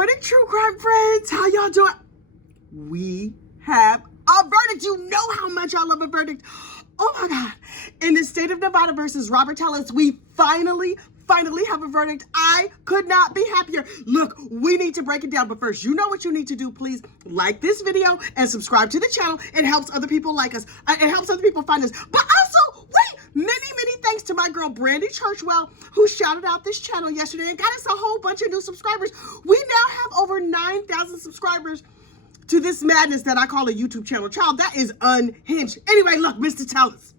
morning, true crime friends. How y'all doing? We have a verdict. You know how much I love a verdict. Oh my God. In the state of Nevada versus Robert Tellis, we finally have a verdict. I could not be happier. Look, we need to break it down. But first, you know what you need to do. Please like this video and subscribe to the channel. It helps other people like us. It helps other people find us. But also, wait, many thanks to my girl, Brandy Churchwell, who shouted out this channel yesterday and got us a whole bunch of new subscribers. We now have over 9,000 subscribers to this madness that I call a YouTube channel. Child, that is unhinged. Anyway, look, Mr. Tellis.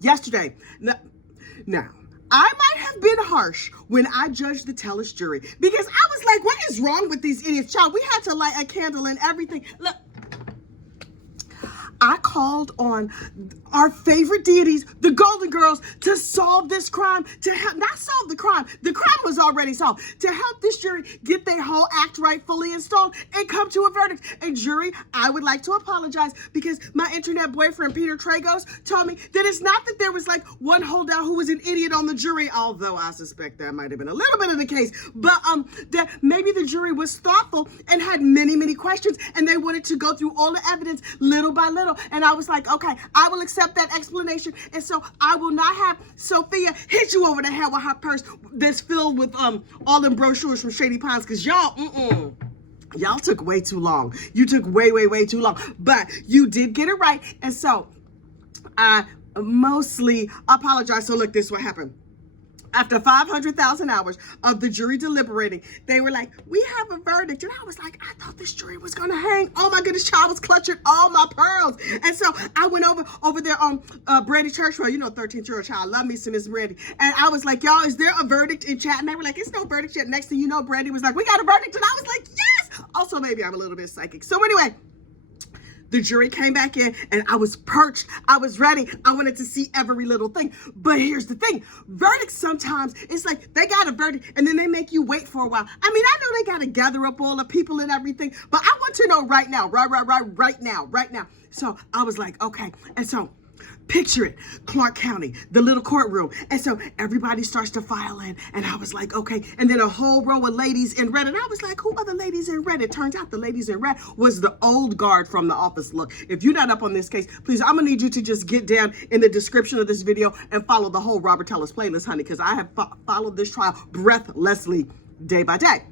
Yesterday, now, I might have been harsh when I judged the Tellis jury because I was like, what is wrong with these idiots? Child, we had to light a candle and everything. Look, I called on our favorite deities, the Golden Girls, to solve this crime, to help, not solve the crime was already solved, to help this jury get their whole act right, fully installed, and come to a verdict. And jury, I would like to apologize because my internet boyfriend, Peter Tragos, told me that it's not that there was like one holdout who was an idiot on the jury, although I suspect that might have been a little bit of the case, but that maybe the jury was thoughtful and had many questions, and they wanted to go through all the evidence little by little. And I was like, okay, I will accept that explanation. And so I will not have Sophia hit you over the head with her purse that's filled with all them brochures from Shady Pines, because y'all took way too long. You took way too long. But you did get it right. And so I mostly apologize. So look, this is what happened. After 500,000 hours of the jury deliberating, they were like, we have a verdict. And I was like, I thought this jury was going to hang. Oh my goodness, child was clutching all my pearls. And so I went over there on Brandy Churchwell, you know, 13-year-old child. Love me some Miss Brandy. And I was like, y'all, is there a verdict in chat? And they were like, it's no verdict yet. Next thing you know, Brandy was like, we got a verdict. And I was like, yes. Also, maybe I'm a little bit psychic. So anyway, the jury came back in and I was perched. I was ready. I wanted to see every little thing. But here's the thing. Verdicts sometimes, it's like they got a verdict and then they make you wait for a while. I mean, I know they got to gather up all the people and everything, but I want to know right now, right now. So I was like, okay. And so picture it, Clark County, the little courtroom. And so everybody starts to file in. And I was like, okay. And then a whole row of ladies in red. And I was like, who are the ladies in red? It turns out the ladies in red was the old guard from the office. Look, if you're not up on this case, please, I'm going to need you to just get down in the description of this video and follow the whole Robert Tellis playlist, honey, because I have followed this trial breathlessly day by day.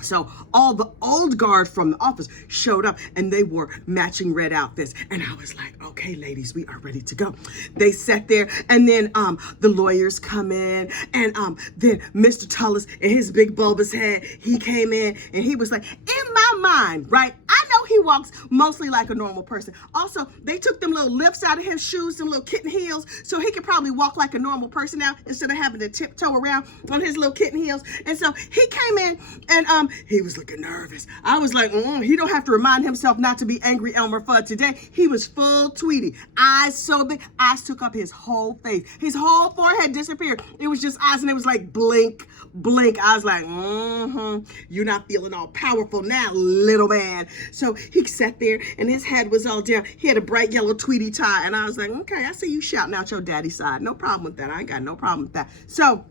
So all the old guard from the office showed up and they wore matching red outfits. And I was like, okay, ladies, we are ready to go. They sat there and then the lawyers come in and then Mr. Tellis and his big bulbous head, he came in and he was like, in my mind, right? I know he walks mostly like a normal person. Also, they took them little lifts out of his shoes, them little kitten heels, so he could probably walk like a normal person now instead of having to tiptoe around on his little kitten heels. And so he came in and he was looking nervous. I was like, he don't have to remind himself not to be angry Elmer Fudd today. He was full Tweety. Eyes so big. Eyes took up his whole face. His whole forehead disappeared. It was just eyes and it was like blink, blink. I was like, you're not feeling all powerful now, little man. So he sat there and his head was all down. He had a bright yellow Tweety tie. And I was like, okay, I see you shouting out your daddy's side. No problem with that. I ain't got no problem with that. So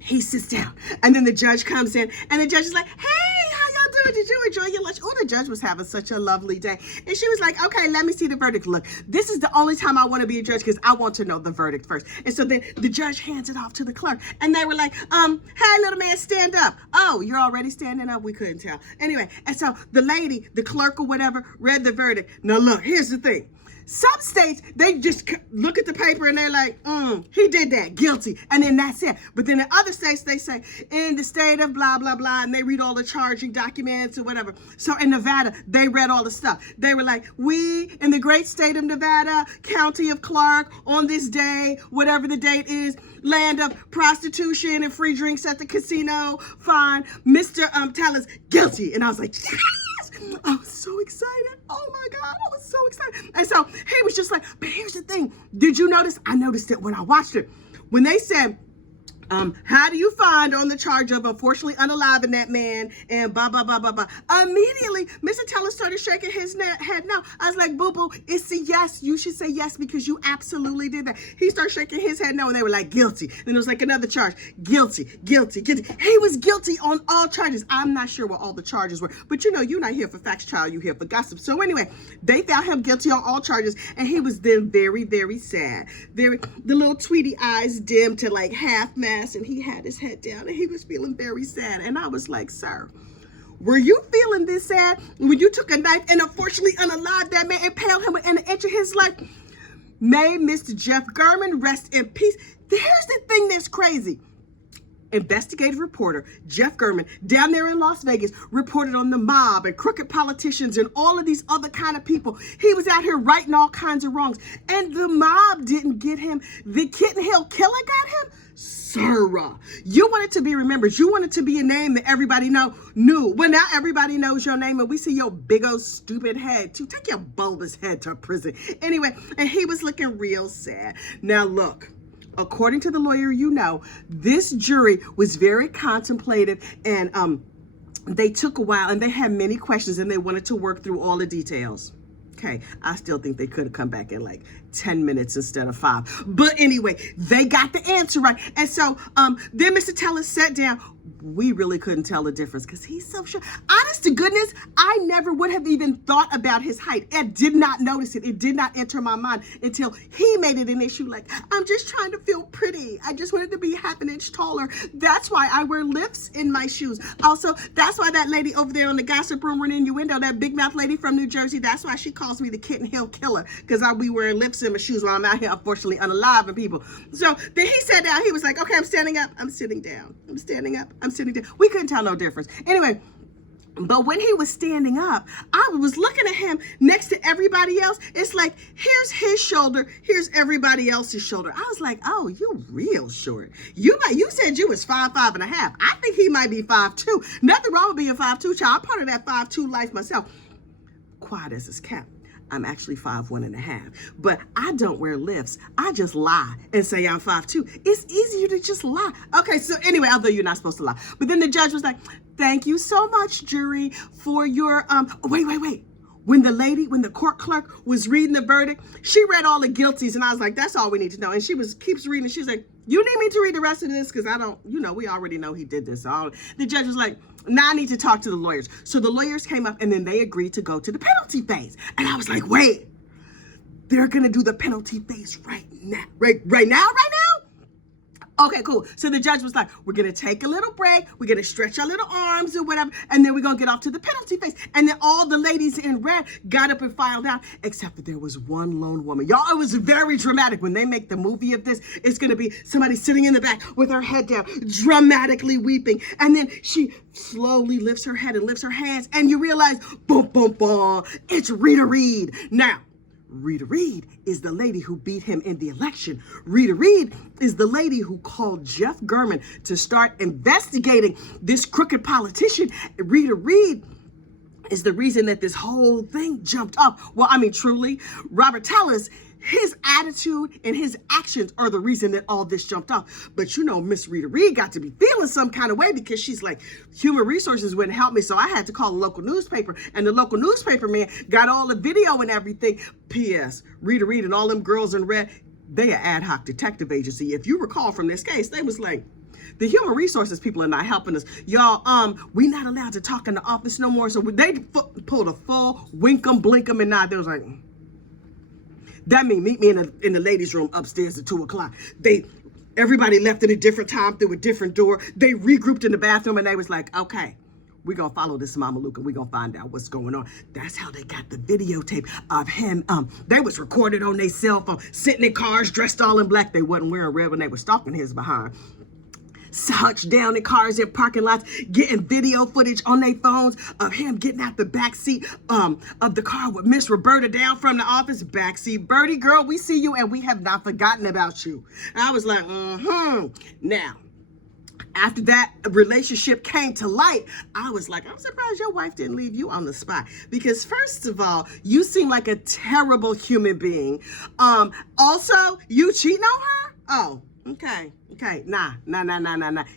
he sits down and then the judge comes in and the judge is like, hey, how y'all doing? Did you enjoy your lunch? Oh, the judge was having such a lovely day. And she was like, okay, let me see the verdict. Look, this is the only time I want to be a judge because I want to know the verdict first. And so then the judge hands it off to the clerk and they were like, hey, little man, stand up. Oh, you're already standing up? We couldn't tell. Anyway, and so the lady, the clerk or whatever, read the verdict. Now look, here's the thing. Some states, they just look at the paper and they're like, he did that, guilty. And then that's it. But then in other states, they say, in the state of blah, blah, blah, and they read all the charging documents or whatever. So in Nevada, they read all the stuff. They were like, we in the great state of Nevada, county of Clark, on this day, whatever the date is, land of prostitution and free drinks at the casino, fine, Mr. Tellis, guilty. And I was like, yes! I was so excited. Oh my God, I was so excited. And so he was just like, but here's the thing. Did you notice? I noticed it when I watched it. When they said How do you find on the charge of unfortunately unaliving that man and blah, blah, blah, blah, blah. Immediately, Mr. Teller started shaking his head no. I was like, boo-boo, it's a yes. You should say yes because you absolutely did that. He started shaking his head no, and they were like, guilty. Then there was like another charge, guilty, guilty, guilty. He was guilty on all charges. I'm not sure what all the charges were, but you know, you're not here for facts, child. You're here for gossip. So anyway, they found him guilty on all charges, and he was then very, very sad. The little Tweety eyes dimmed to like half mast, and he had his head down, and he was feeling very sad. And I was like, sir, were you feeling this sad when you took a knife and unfortunately unalived that man, impaled him within an inch of his life? May Mr. Jeff German rest in peace. Here's the thing that's crazy. Investigative reporter Jeff German down there in Las Vegas reported on the mob and crooked politicians and all of these other kind of people. He was out here righting all kinds of wrongs, and the mob didn't get him. The Kitten Hill Killer got him. Sir, you wanted to be remembered. You wanted to be a name that everybody knew. Well, now everybody knows your name, and we see your big old stupid head too. Take your bulbous head to prison. Anyway, and he was looking real sad. Now look, according to the lawyer, this jury was very contemplative, and they took a while, and they had many questions, and they wanted to work through all the details. Okay, I still think they could have come back in like 10 minutes instead of 5. But anyway, they got the answer right. And so then Mr. Teller sat down. We really couldn't tell the difference because he's so short. Honest to goodness, I never would have even thought about his height. I did not notice it. It did not enter my mind until he made it an issue. Like, I'm just trying to feel pretty. I just wanted to be half an inch taller. That's why I wear lifts in my shoes. Also, that's why that lady over there on the gossip room in Innuendo, that big mouth lady from New Jersey, that's why she calls me the Kitten Hill Killer, because I'll be wearing lifts in my shoes while I'm out here, unfortunately, unaliving people. So then he sat down. He was like, okay, I'm standing up. I'm sitting down. I'm standing up. I'm sitting down. We couldn't tell no difference. Anyway, but when he was standing up, I was looking at him next to everybody else. It's like, here's his shoulder, here's everybody else's shoulder. I was like, oh, you real short. You said you was 5'5.5". I think he might be 5'2". Nothing wrong with being 5'2", child. I'm part of that 5'2" life myself. Quiet as is kept. I'm actually 5'1.5", but I don't wear lifts. I just lie and say I'm 5'2". It's easier to just lie. Okay, so anyway, although you're not supposed to lie. But then the judge was like, thank you so much, jury, for your, wait. When the court clerk was reading the verdict, she read all the guilties, and I was like, that's all we need to know. And she keeps reading, she's like, you need me to read the rest of this? Because I don't, we already know he did this. The judge was like, now I need to talk to the lawyers. So the lawyers came up, and then they agreed to go to the penalty phase. And I was like, wait, they're going to do the penalty phase right now? Right now? Okay, cool. So the judge was like, we're going to take a little break. We're going to stretch our little arms or whatever. And then we're going to get off to the penalty phase. And then all the ladies in red got up and filed out, except that there was one lone woman. Y'all, it was very dramatic. When they make the movie of this, it's going to be somebody sitting in the back with her head down, dramatically weeping. And then she slowly lifts her head and lifts her hands. And you realize, boom, boom, boom, it's Rita Reed. Now, Rita Reed is the lady who beat him in the election. Rita Reed is the lady who called Jeff German to start investigating this crooked politician. Rita Reed is the reason that this whole thing jumped up. Well, I mean, truly, Robert Teller's, his attitude and his actions are the reason that all this jumped off. But Miss Rita Reed got to be feeling some kind of way, because she's like, human resources wouldn't help me. So I had to call the local newspaper, and the local newspaper man got all the video and everything. P.S. Rita Reed and all them girls in red, they are ad hoc detective agency. If you recall from this case, they was like, the human resources people are not helping us. Y'all, we not allowed to talk in the office no more. So they pulled a full winkum, blinkum, and nod. They was like, that mean meet me in the ladies' room upstairs at 2 o'clock. Everybody left at a different time through a different door. They regrouped in the bathroom, and they was like, okay, we're going to follow this Mama Luke, and we're going to find out what's going on. That's how they got the videotape of him. They was recorded on their cell phone, sitting in cars, dressed all in black. They wasn't wearing red when they were stalking his behind. Hunched down in cars in parking lots, getting video footage on their phones of him getting out the back seat of the car with Miss Roberta down from the office. Backseat Birdie, girl, we see you, and we have not forgotten about you. And I was like, Now, after that relationship came to light, I was like, I'm surprised your wife didn't leave you on the spot. Because first of all, you seem like a terrible human being. Also, you cheating on her? Oh. Okay. Nah.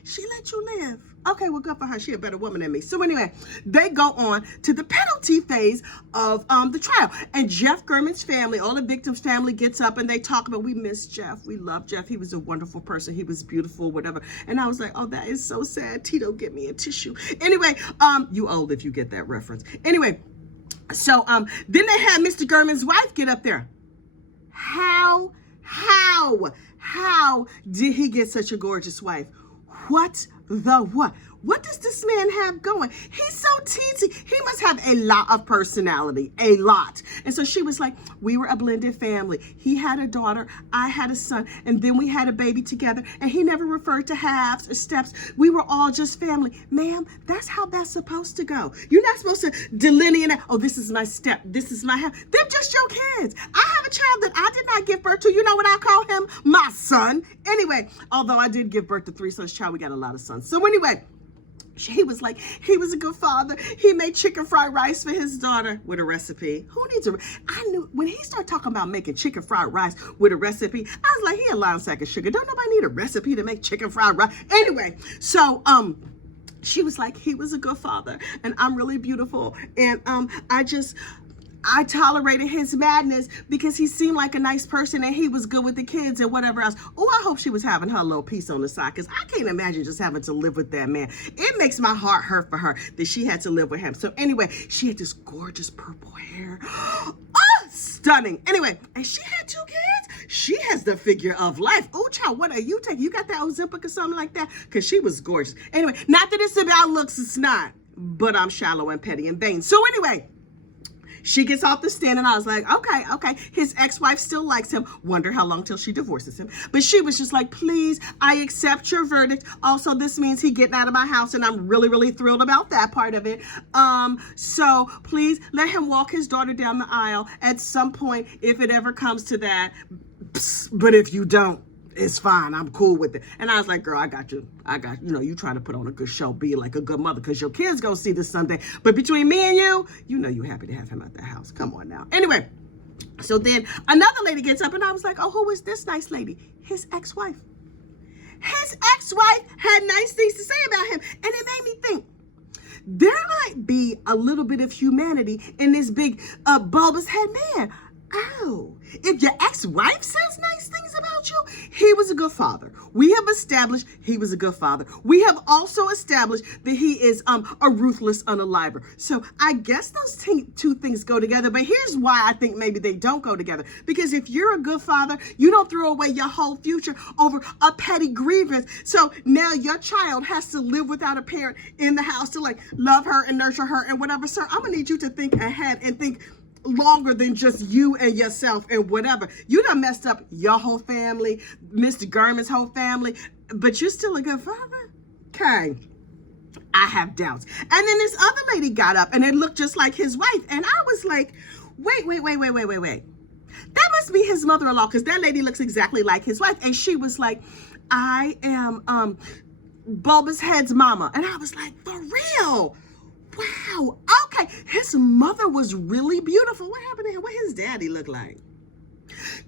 She let you live. Okay, well, good for her. She a better woman than me. So anyway, they go on to the penalty phase of the trial. And Jeff Gurman's family, all the victims' family gets up and they talk about, we miss Jeff. We love Jeff. He was a wonderful person. He was beautiful, whatever. And I was like, oh, that is so sad. Tito, get me a tissue. Anyway, you old if you get that reference. Anyway, so then they had Mr. Gurman's wife get up there. How did he get such a gorgeous wife? What? What does this man have going? He's so teensy. He must have a lot of personality, a lot. And so she was like, we were a blended family. He had a daughter, I had a son, and then we had a baby together. And he never referred to halves or steps. We were all just family. Ma'am, that's how that's supposed to go. You're not supposed to delineate, oh, this is my step, this is my half. They're just your kids. I have a child that I did not give birth to. You know what I call him? My son. Anyway, although I did give birth to 3 sons, child, we got a lot of sons. So anyway, he was like, he was a good father. He made chicken fried rice for his daughter with a recipe. Who needs a, I knew when he started talking about making chicken fried rice with a recipe, I was like, he a lying sack of sugar. Don't nobody need a recipe to make chicken fried rice. Anyway, so, she was like, he was a good father and I'm really beautiful. And, I tolerated his madness because he seemed like a nice person and he was good with the kids and whatever else. Oh, I hope she was having her little piece on the side because I can't imagine just having to live with that man. It makes my heart hurt for her that she had to live with him. So anyway, she had this gorgeous purple hair. Oh, stunning. Anyway, and she had 2 kids. She has the figure of life. Oh, child, what are you taking? You got that Ozempic or something like that? Because she was gorgeous. Anyway, not that it's about looks, it's not. But I'm shallow and petty and vain. So anyway, she gets off the stand and I was like, okay. His ex-wife still likes him. Wonder how long till she divorces him. But she was just like, please, I accept your verdict. Also, this means he getting out of my house and I'm really, really thrilled about that part of it. So please let him walk his daughter down the aisle at some point if it ever comes to that. But if you don't, it's fine. I'm cool with it. And I was like, girl, I got you. You trying to put on a good show, be like a good mother, because your kids gonna see this someday. But between me and you know you happy to have him at the house. Come on now. Anyway, so then another lady gets up and I was like, oh, who is this nice lady? His ex-wife. His ex-wife had nice things to say about him. And it made me think, there might be a little bit of humanity in this big bulbous head man. Oh, if your ex-wife says nice things about you, he was a good father. We have established he was a good father. We have also established that he is a ruthless unaliver. So I guess those 2 things go together. But here's why I think maybe they don't go together. Because if you're a good father, you don't throw away your whole future over a petty grievance. So now your child has to live without a parent in the house to like love her and nurture her and whatever. Sir, I'm gonna need you to think ahead and think longer than just you and yourself and whatever. You done messed up your whole family, Mr. Gurman's whole family, but you're still a good father? Okay. I have doubts. And then this other lady got up and it looked just like his wife. And I was like, wait. That must be his mother-in-law because that lady looks exactly like his wife. And she was like, I am Bulbous Head's mama. And I was like, for real? Wow. Okay. His mother was really beautiful. What happened to him? What his daddy look like?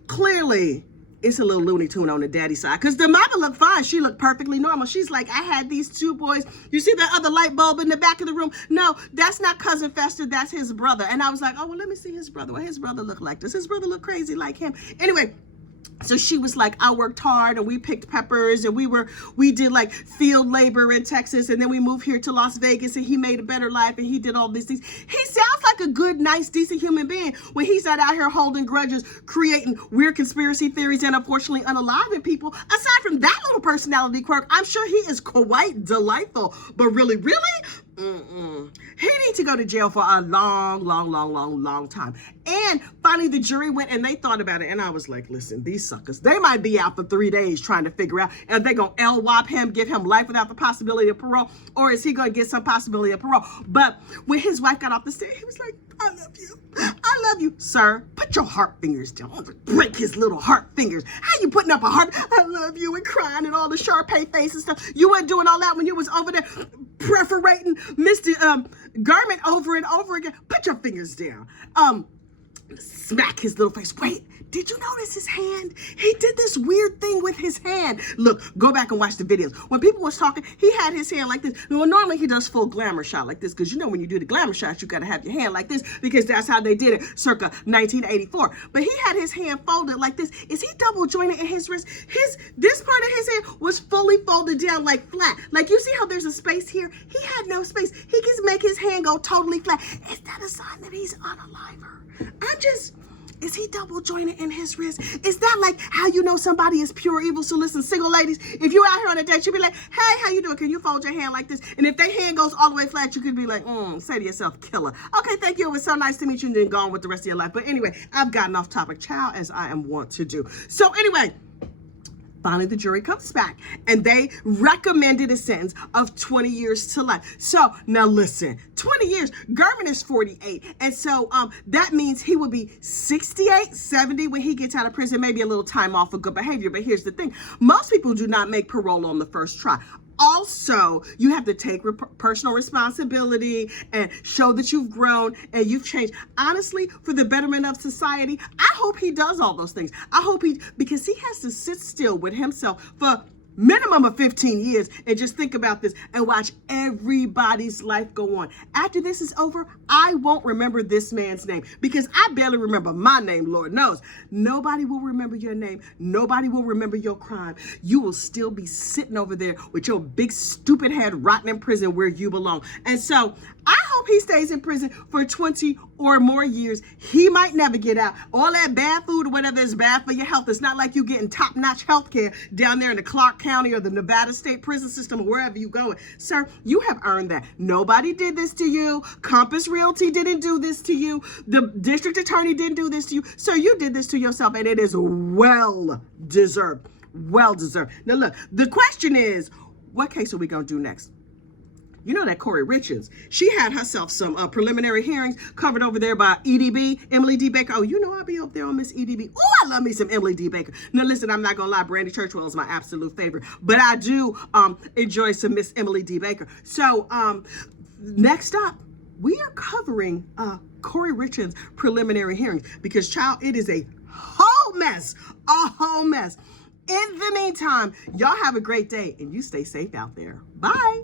Clearly, it's a little Looney Tune on the daddy side because the mama looked fine. She looked perfectly normal. She's like, I had these 2 boys. You see that other light bulb in the back of the room? No, that's not Cousin Fester. That's his brother. And I was like, oh, well, let me see his brother. What his brother look like? Does his brother look crazy like him? Anyway, so she was like, I worked hard and we picked peppers and we did like field labor in Texas and then we moved here to Las Vegas and he made a better life and he did all these things. He sounds like a good, nice, decent human being when he's not out here holding grudges, creating weird conspiracy theories and unfortunately unaliving people. Aside from that little personality quirk, I'm sure he is quite delightful. But really? He needs to go to jail for a long time. And finally the jury went and they thought about it. And I was like, listen, these suckers, they might be out for 3 days trying to figure out if they're going to LWOP him, give him life without the possibility of parole, or is he going to get some possibility of parole? But when his wife got off the stand, he was like, I love you. I love you. Sir, put your heart fingers down. I'm gonna break his little heart fingers. How you putting up a heart? I love you and crying and all the Sharpay face and stuff. You weren't doing all that when you was over there perforating Mr. Gurman over and over again. Put your fingers down. smack his little face. Wait, did you notice his hand? He did this weird thing with his hand. Look, go back and watch the videos. When people was talking, he had his hand like this. Well, normally he does full glamour shot like this, because you know when you do the glamour shots, you got to have your hand like this, because that's how they did it circa 1984. But he had his hand folded like this. Is he double jointed in his wrist? This part of his hand was fully folded down like flat. Like, you see how there's a space here? He had no space. He can make his hand go totally flat. Is that a sign that he's unaliver? Is he double jointed in his wrist? Is that like how you know somebody is pure evil? So listen, single ladies, if you're out here on a date, you'll be like, hey, how you doing? Can you fold your hand like this? And if their hand goes all the way flat, you could be like, say to yourself, killer. Okay, thank you. It was so nice to meet you, and then go on with the rest of your life. But anyway, I've gotten off topic, child, as I am wont to do. So anyway, finally, the jury comes back, and they recommended a sentence of 20 years to life. So now listen, 20 years, Gervin is 48. And so that means he would be 68, 70 when he gets out of prison, maybe a little time off for good behavior. But here's the thing. Most people do not make parole on the first try. Also, you have to take personal responsibility and show that you've grown and you've changed. Honestly, for the betterment of society, I hope he does all those things. Because he has to sit still with himself for minimum of 15 years and just think about this and watch everybody's life go on. After this is over, I won't remember this man's name, because I barely remember my name, Lord knows. Nobody will remember your name. Nobody will remember your crime. You will still be sitting over there with your big stupid head rotting in prison where you belong. And so I hope he stays in prison for 20 or more years. He might never get out. All that bad food or whatever is bad for your health. It's not like you getting top-notch health care down there in the Clark County or the Nevada State Prison System or wherever you going. Sir, you have earned that. Nobody did this to you. Compass Realty didn't do this to you. The district attorney didn't do this to you. Sir, you did this to yourself, and it is well deserved. Well deserved. Now look, the question is, what case are we going to do next? You know that Corey Richards, she had herself some preliminary hearings covered over there by EDB, Emily D. Baker. Oh, you know I'll be up there on Miss EDB. Oh, I love me some Emily D. Baker. Now, listen, I'm not going to lie. Brandy Churchwell is my absolute favorite. But I do enjoy some Miss Emily D. Baker. So, next up, we are covering Corey Richards' preliminary hearings. Because, child, it is a whole mess. A whole mess. In the meantime, y'all have a great day. And you stay safe out there. Bye.